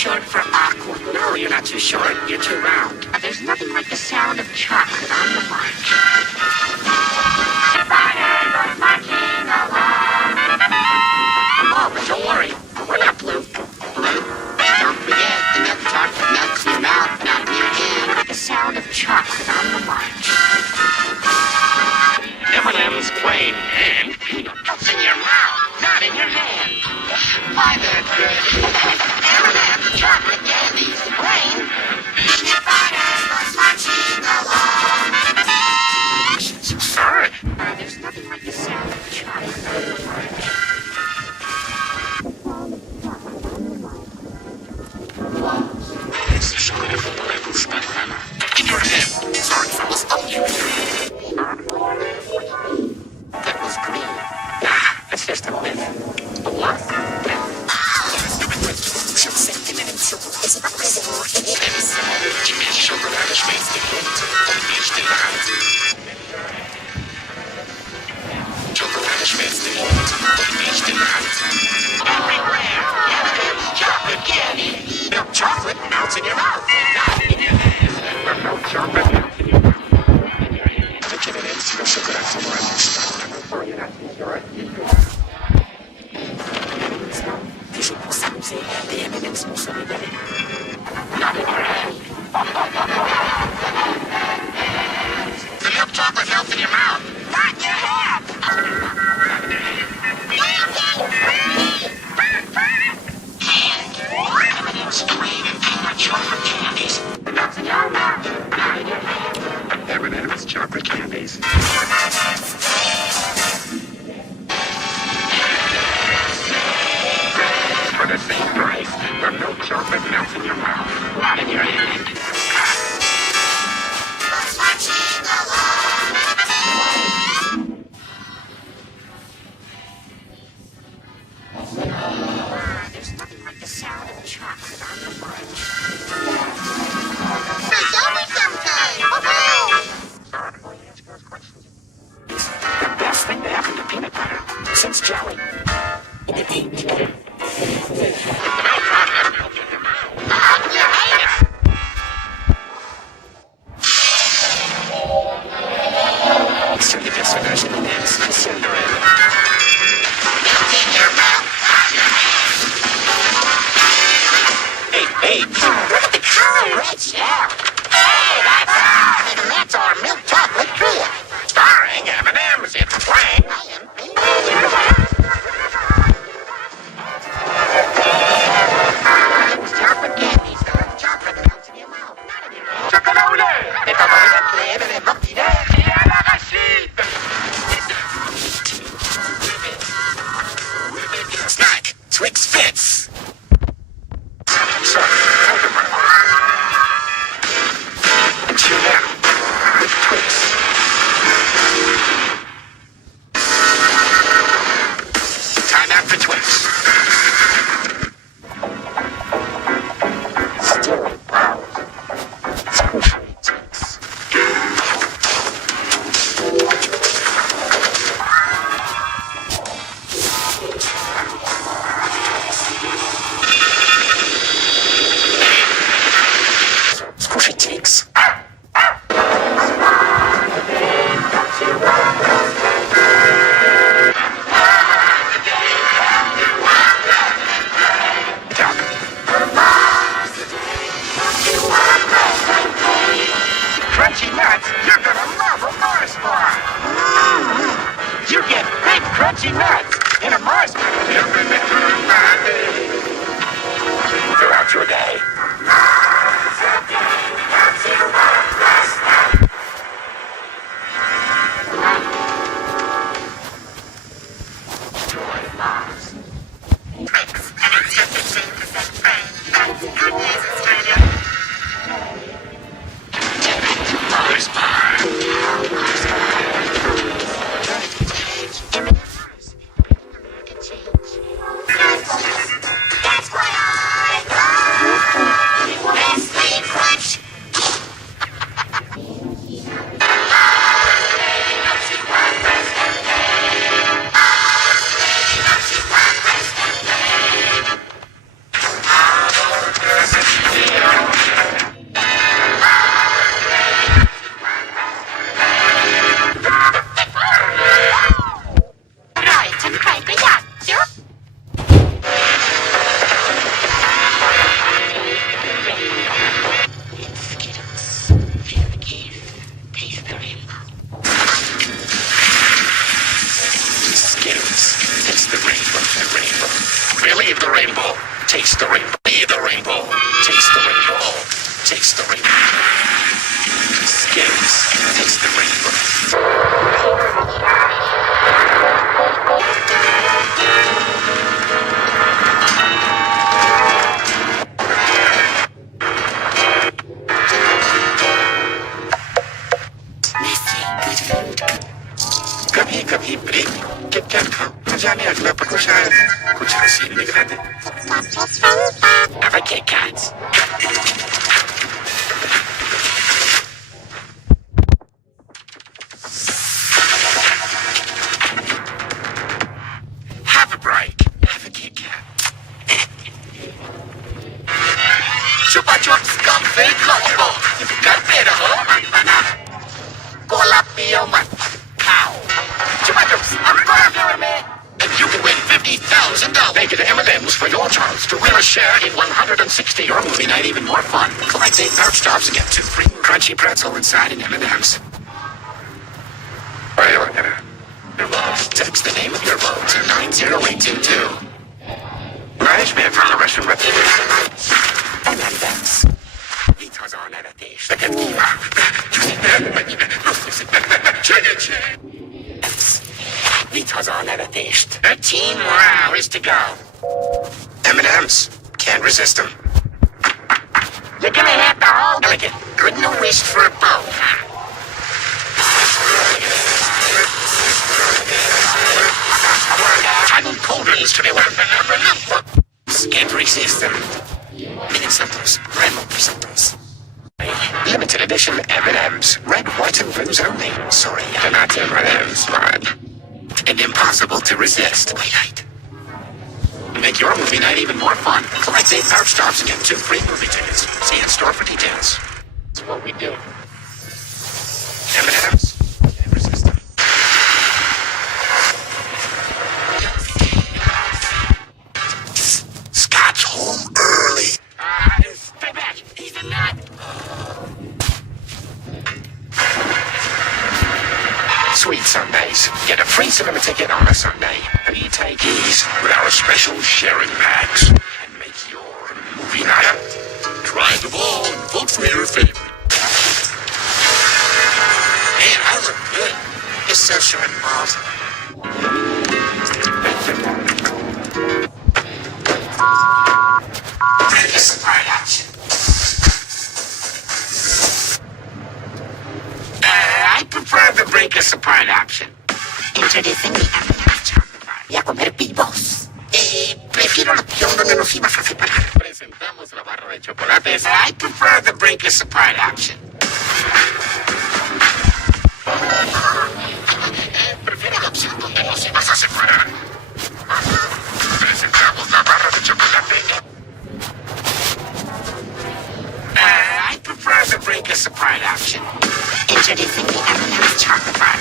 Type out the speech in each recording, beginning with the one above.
short for aqua. No, you're not too short. You're too round. There's nothing like the sound of chocolate on the march. Friday goes marching along. Oh, but don't worry. We're not blue. Blue? Don't forget the milk chocolate melts in your mouth, not in your hand. The sound of chocolate on the march. M&M's plain and melts in your mouth, not in your hand. Why, they're good. M&M's chocolate candies, plain. Friday goes marching along. Sorry. There's nothing like the sound of chocolate on the march. In your head. Sorry, fellas. That was green. That's just a myth. A what? Everywhere. M&M's chocolate candy. Milk chocolate melts in your mouth. Not in your hand. Milk chocolate melts in your mouth. In your hand. M&M's chocolate somewhere you're not too sure. The M&M's not in your hand. The milk chocolate melts in your mouth. Not in your hand. Not in your hand. M&M's plain and peanut chocolate candies. Melts in your mouth. Not in your hand. M&M's chocolate candies. For the same price, the milk chocolate melts in your mouth, not in your hand. There's nothing like the sound of chocolate on the march. There's always sometime. The best thing to happen to peanut butter since jelly. Serenito. Hey, look at the color, red shell. Hey, that's our milk chocolate trio. Starring M&M's, it's plain. Chocolate candies, chocolate melts in your mouth, not in your mouth. Chocolate! They come over the plane and they look me down. Yeah, l'arachide! Snack, Twix Fits. And chew down with Twix. Time out for Twix. Still brown. Squishy Twix. Squishy Twix. Crunchy nuts, you're gonna love a Mars bar. You get big crunchy nuts in a Mars bar. Throughout your day. Mars bar. That's what I the rainbow. Taste the rainbow. Be the rainbow. Taste the rainbow. Taste the rainbow. Skims. Taste the rainbow. कभी कभी break Kit Kat खाओ न जाने अगला पल शायद कुछ हसीन निकला दे Have a Kit Kat. Have a break. Have a Kit Kat. Chupa Chups Gum Fake Lollipop. Carpeta Home Banana. Cola Pio Man. Cow. Chupa Chups. I'm glad you're a man. And you can win $50,000. Make it M&M's for your chance to win a share in 160 Your Movie Night Even More Fun. Collect 8 pouch tops and get 2 free crunchy pretzel inside an M&M's. Why are you looking at? Your vote. Text the name of your vote to 90822. Management from the Russian Revolution. M&M's. Because on that dish. Because on that dish. 13 more hours to go. M&M's. Can't resist them. You're gonna have to hold elegant. Couldn't have wished for a bow, huh? I need cold drinks to be one. Can't resist them. Mini Santos. Random Santos. Limited edition M&M's. Red, white, and blues only. Sorry, they're not M&M's, but... And impossible to resist. Twilight. Make your movie night even more fun. Collect 8 pouch tops and get 2 free movie tickets. See you in store for details. That's what we do. M&M's. Can't resist them. Scott's home early. Stay back. He's a nut. Sweet Sundays. Get a free cinema ticket on a Sunday. We take these with our special sharing bags and make your movie night. Try them all and vote for your favorite. Man, I look good. It's so short and balls. This is right option. I prefer the break us apart option. Introducing the M&M's chocolate bar. Y a comer pibos. Prefiero la opción donde nos ibas a separar. Presentamos la barra de chocolates. I prefer the break us apart option. Prefiero la opción donde nos ibas a separar. Presentamos la barra de chocolate. I prefer the break us apart option. Introducing the M&M's chocolate bar.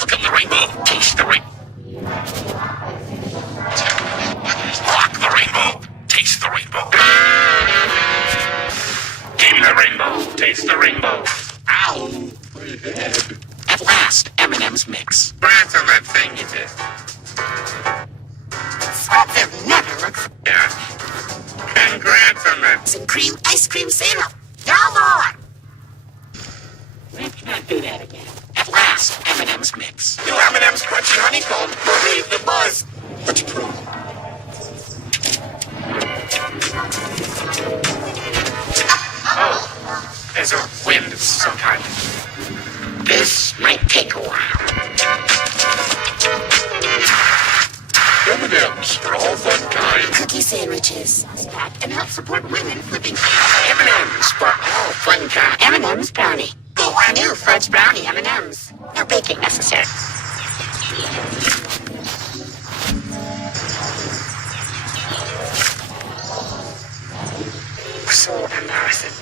Look at the rainbow. Taste the rainbow. Walk the rainbow. Taste the rainbow. Give me the rainbow. Taste the rainbow. Ow. At last, M&M's mix. Congrats on that thing you did. Sweats have never looked... Yeah. Congrats on that. Some cream ice cream sandal. No more! Let's not do that again. At last, M&M's mix. New M&M's Crunchy Honeycomb. Believe the buzz. Let's prove. Oh, there's a wind of some kind. This might take a while. M&M's for all fun kind. Cookie sandwiches. That can help support women flipping. M&M's for all fun kind. M&M's brownie. Our new fudge brownie M&M's. No baking necessary. So embarrassing.